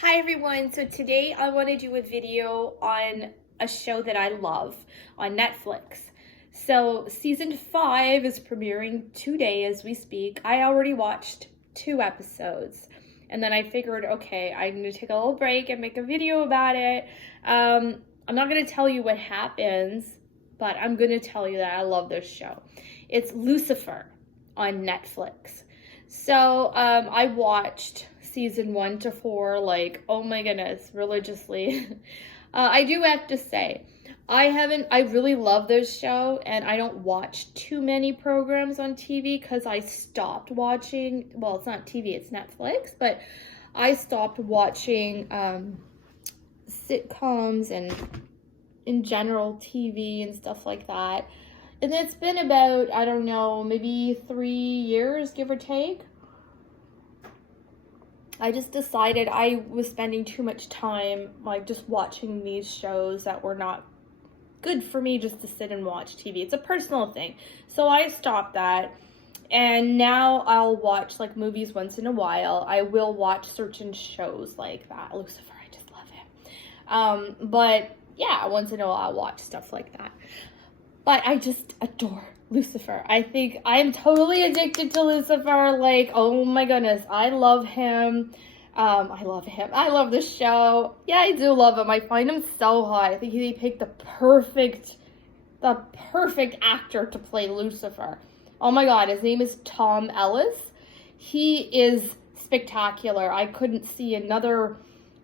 Hi everyone, so today I want to do a video on a show that I love on Netflix. So season 5 is premiering today as we speak. I already watched 2 episodes and then I figured, okay, I need to take a little break and make a video about it. I'm not going to tell you what happens, but I'm going to tell you that I love this show. It's Lucifer on Netflix. So I watched season 1 to 4, like, oh my goodness, religiously. I do have to say, I really love this show, and I don't watch too many programs on TV because I stopped watching, well, it's not TV, it's Netflix, but I stopped watching sitcoms and in general TV and stuff like that. And it's been about, I don't know, maybe 3 years, give or take. I just decided I was spending too much time like just watching these shows that were not good for me just to sit and watch TV. It's a personal thing. So I stopped that, and now I'll watch like movies once in a while. I will watch certain shows like that. Lucifer, I just love him. But yeah, once in a while I'll watch stuff like that. But I just adore Lucifer. I think I'm totally addicted to Lucifer. Like, oh my goodness, I love him. I love him. I love the show. Yeah, I do love him. I find him so hot. I think he picked the perfect actor to play Lucifer. Oh my God, his name is Tom Ellis. He is spectacular. I couldn't see another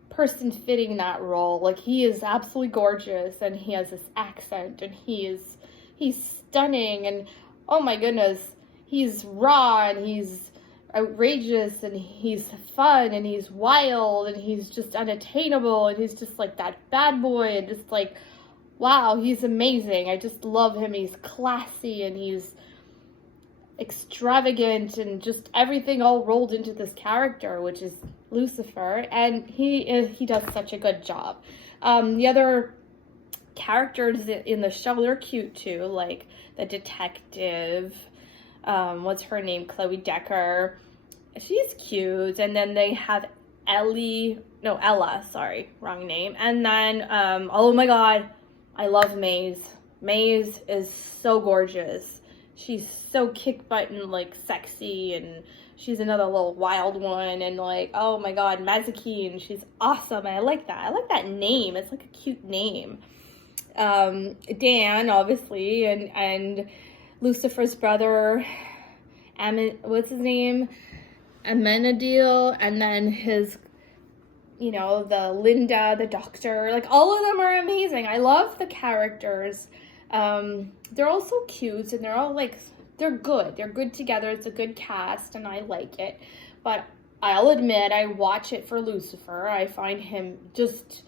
person fitting that role. Like, he is absolutely gorgeous, and he has this accent, and he's stunning, and oh my goodness, he's raw, and he's outrageous, and he's fun, and he's wild, and he's just unattainable, and he's just like that bad boy, and just like, wow, he's amazing. I just love him. He's classy, and he's extravagant, and just everything all rolled into this character, which is Lucifer, and he does such a good job. The other characters in the show, they're cute too, like the detective, what's her name, Chloe Decker, she's cute, and then they have Ella, sorry, wrong name, and then oh my God, I love Maze. Maze is so gorgeous. She's so kick button, like sexy, and she's another little wild one, and like, oh my God, Mazikeen, she's awesome. And I like that name. It's like a cute name. Dan, obviously, and Lucifer's brother, what's his name? Amenadiel, and then his, the Linda, the doctor, like all of them are amazing. I love the characters. They're all so cute, and they're all like, they're good together. It's a good cast, and I like it. But I'll admit, I watch it for Lucifer. I find him just,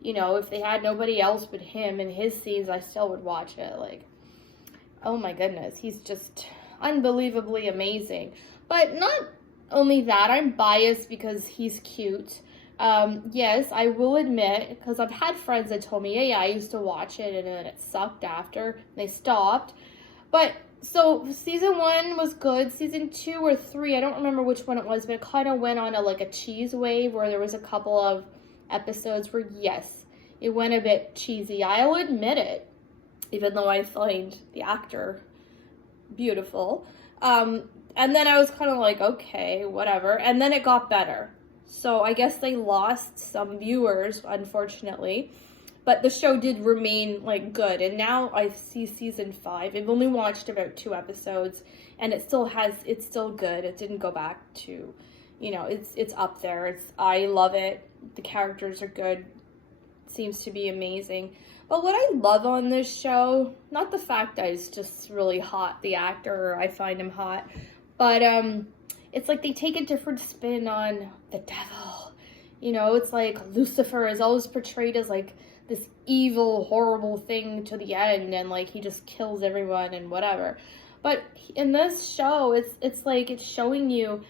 if they had nobody else but him and his scenes, I still would watch it. Like, oh my goodness, he's just unbelievably amazing. But not only that, I'm biased because he's cute. Yes, I will admit, because I've had friends that told me, yeah, I used to watch it and then it sucked after. They stopped. But, so, season 1 was good. Season 2 or 3, I don't remember which one it was, but it kind of went on a cheese wave where there was a couple of episodes where, yes, it went a bit cheesy. I'll admit it, even though I find the actor beautiful. And then I was kind of like, okay, whatever. And then it got better. So I guess they lost some viewers, unfortunately. But the show did remain, like, good. And now I see season 5. I've only watched about 2 episodes. And it's still good. It didn't go back to, it's up there. I love it. The characters are good. It seems to be amazing. But what I love on this show, not the fact that it's just really hot, the actor, I find him hot, but it's like they take a different spin on the devil. It's like Lucifer is always portrayed as like this evil, horrible thing to the end, and like he just kills everyone and whatever. But in this show, it's like it's showing you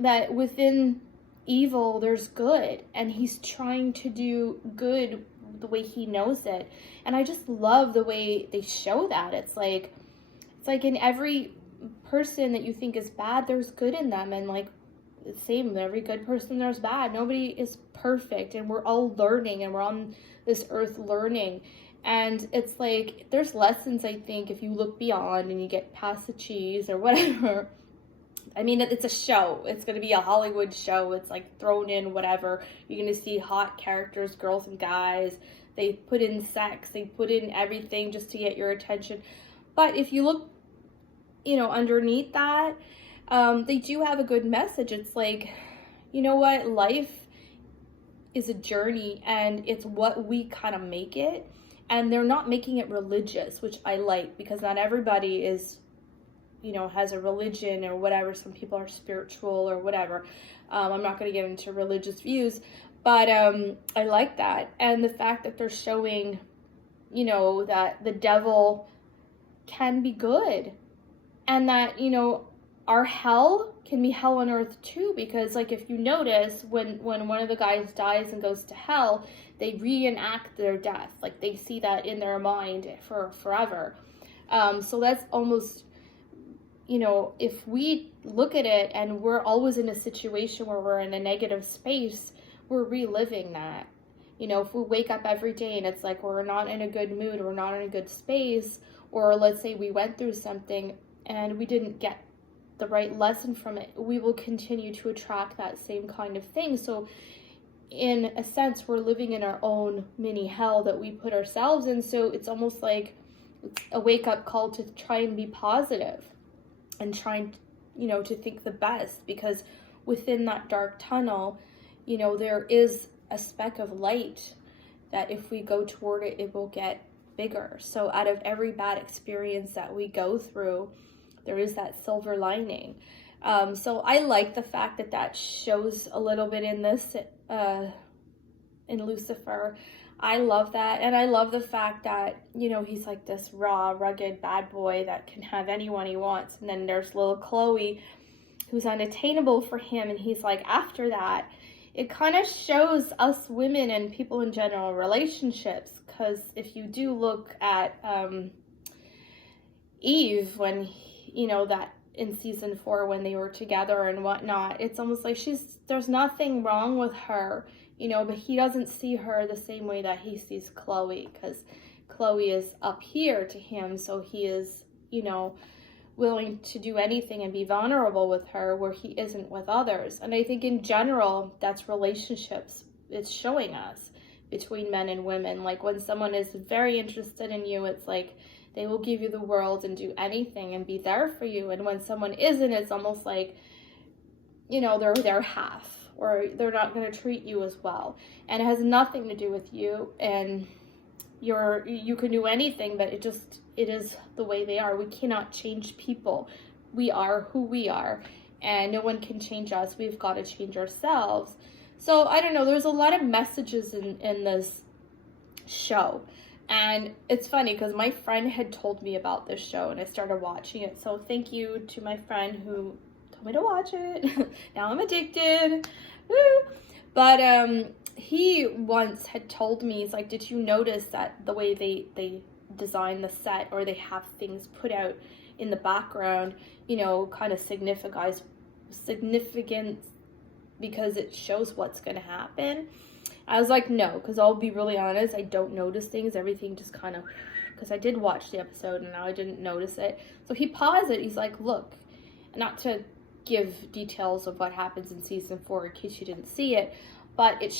that within evil there's good, and he's trying to do good the way he knows it. And I just love the way they show that. It's like in every person that you think is bad, there's good in them, and like the same. Every good person, there's bad. Nobody is perfect, and we're all learning, and we're on this earth learning. And it's like, there's lessons, I think, if you look beyond and you get past the cheese or whatever. I mean, it's a show. It's going to be a Hollywood show. It's like thrown in whatever. You're going to see hot characters, girls and guys. They put in sex. They put in everything just to get your attention. But if you look, underneath that, they do have a good message. It's like, you know what? Life is a journey, and it's what we kind of make it. And they're not making it religious, which I like, because not everybody is, has a religion or whatever. Some people are spiritual or whatever. I'm not going to get into religious views, but I like that. And the fact that they're showing, that the devil can be good, and that, our hell can be hell on earth too, because like if you notice, when one of the guys dies and goes to hell, they reenact their death. Like they see that in their mind for forever. So that's almost, if we look at it and we're always in a situation where we're in a negative space, we're reliving that. If we wake up every day and it's like we're not in a good mood, we're not in a good space, or let's say we went through something and we didn't get the right lesson from it, we will continue to attract that same kind of thing. So in a sense, we're living in our own mini hell that we put ourselves in. So it's almost like a wake-up call to try and be positive and trying, to think the best, because within that dark tunnel, there is a speck of light that if we go toward it, it will get bigger. So out of every bad experience that we go through, there is that silver lining. So I like the fact that shows a little bit in this, in Lucifer. I love that. And I love the fact that, he's like this raw, rugged bad boy that can have anyone he wants. And then there's little Chloe, who's unattainable for him. And he's like, after that, it kind of shows us women and people in general relationships. Because if you do look at Eve, when that in season 4 when they were together and whatnot, it's almost like there's nothing wrong with her, but he doesn't see her the same way that he sees Chloe, because Chloe is up here to him, so he is, willing to do anything and be vulnerable with her where he isn't with others. And I think in general, that's relationships. It's showing us between men and women. Like when someone is very interested in you, it's like they will give you the world and do anything and be there for you. And when someone isn't, it's almost like, they're their half, or they're not going to treat you as well. And it has nothing to do with you, and you can do anything, but it is the way they are. We cannot change people. We are who we are, and no one can change us. We've got to change ourselves. So I don't know, there's a lot of messages in this show. And it's funny because my friend had told me about this show and I started watching it. So thank you to my friend who told me to watch it. Now I'm addicted. Woo! But he once had told me, he's like, did you notice that the way they design the set, or they have things put out in the background, kind of significance, because it shows what's going to happen? I was like, no, because I'll be really honest, I don't notice things. Everything just kind of, because I did watch the episode and now I didn't notice it. So he paused it. He's like, look, not to give details of what happens in season 4 in case you didn't see it, but it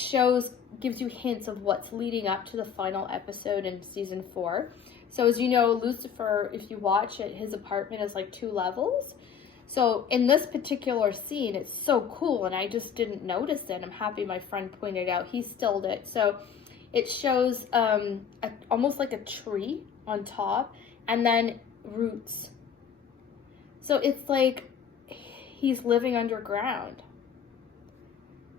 gives you hints of what's leading up to the final episode in season 4. So as you know, Lucifer, if you watch it, his apartment is like 2 levels. So in this particular scene, it's so cool, and I just didn't notice it. I'm happy my friend pointed out. He stilled it. So it shows almost like a tree on top, and then roots. So it's like he's living underground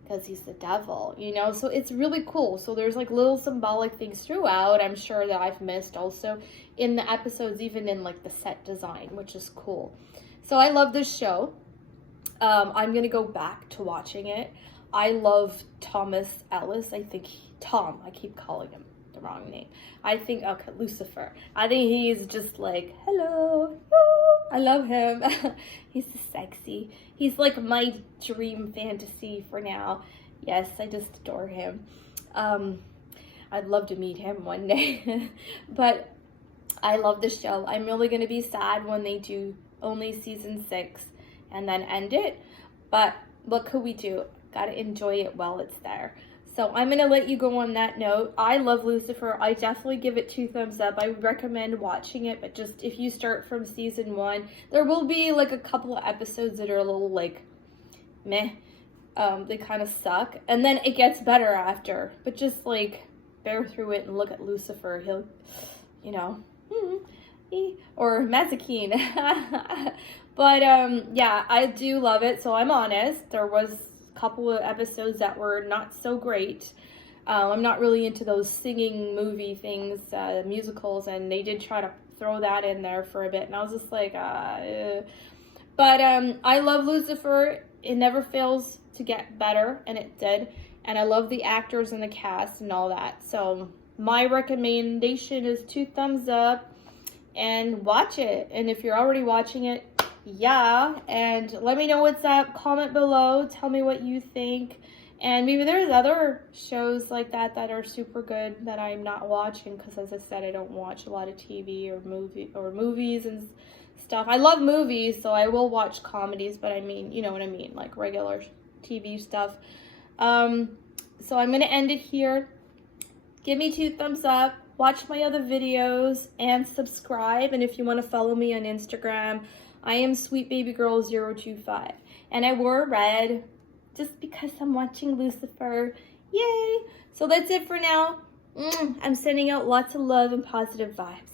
because he's the devil, So it's really cool. So there's like little symbolic things throughout, I'm sure, that I've missed also in the episodes, even in like the set design, which is cool. So I love this show. I'm going to go back to watching it. I love Thomas Ellis. I think I keep calling him the the wrong name. I think, okay, Lucifer. I think he's just like, hello, I love him. He's so sexy. He's like my dream fantasy for now. Yes, I just adore him. I'd love to meet him one day. But I love the show. I'm really going to be sad when they do only season 6 and then end it. But what could we do? Gotta enjoy it while it's there. So I'm gonna let you go on that note. I love Lucifer. I definitely give it 2 thumbs up. I would recommend watching it, but just if you start from season 1, there will be like a couple of episodes that are a little like meh. They kind of suck, and then it gets better after. But just like bear through it and look at Lucifer. He'll, you know, or Mazikeen. But yeah, I do love it. So I'm honest. There was couple of episodes that were not so great. I'm not really into those singing movie things, musicals, and they did try to throw that in there for a bit, and I was just like, But I love Lucifer. It never fails to get better, and it did. And I love the actors and the cast and all that. So my recommendation is 2 thumbs up, and watch it. And if you're already watching it, yeah, and let me know what's up. Comment below, tell me what you think, and maybe there's other shows like that that are super good that I'm not watching, because as I said, I don't watch a lot of TV or movies and stuff. I love movies, so I will watch comedies, but I mean, you know what I mean, like regular TV stuff. So I'm gonna end it here. Give me 2 thumbs up, watch my other videos, and subscribe. And if you want to follow me on Instagram, I am sweetbabygirl025, and I wore red just because I'm watching Lucifer. Yay! So that's it for now. I'm sending out lots of love and positive vibes.